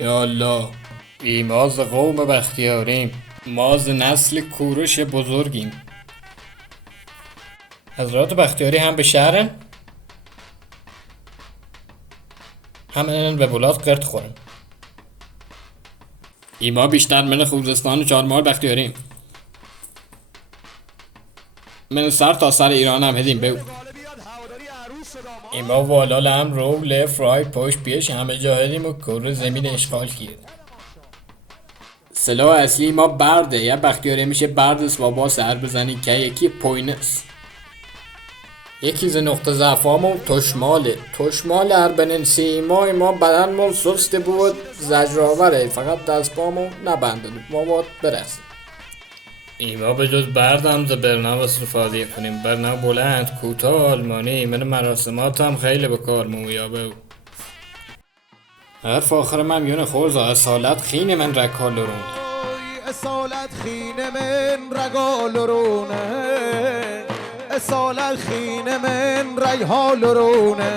یا الله. ما ز قوم بختیاریم، ما ز نسل کوروش بزرگیم. حضرات بختیاری هم به شهرن، هم به ولاد قرد خورن. ما بیشتر من خوزستان و چهارمار بختیاریم، من سر تا سر ایران هم هدیم بگو. ما والا لم رو لف رای پشت پیش همه جا هدیم و کره زمین اشغال کرد. سلاح اصلی ما برده، یا بختیاری میشه برد و با سر بزنی که یکی پوینس. یکی ز نقطه ضعفامون تشمال هر بننسی ما بدنمون سست بود زجرآوره، فقط دست پامون نبنده ما باید برسیم. ما به جز بردم ز برنامه استفاده کنیم، برنامه بلند کوتاه آلمانی، من مراسمات هم خیلی بکار مویابه. حرف آخر من میونه خورزا اصالت خین من رکالرونه، اصالت خین من رگالرونه، اصالت خین من ریحالرونه.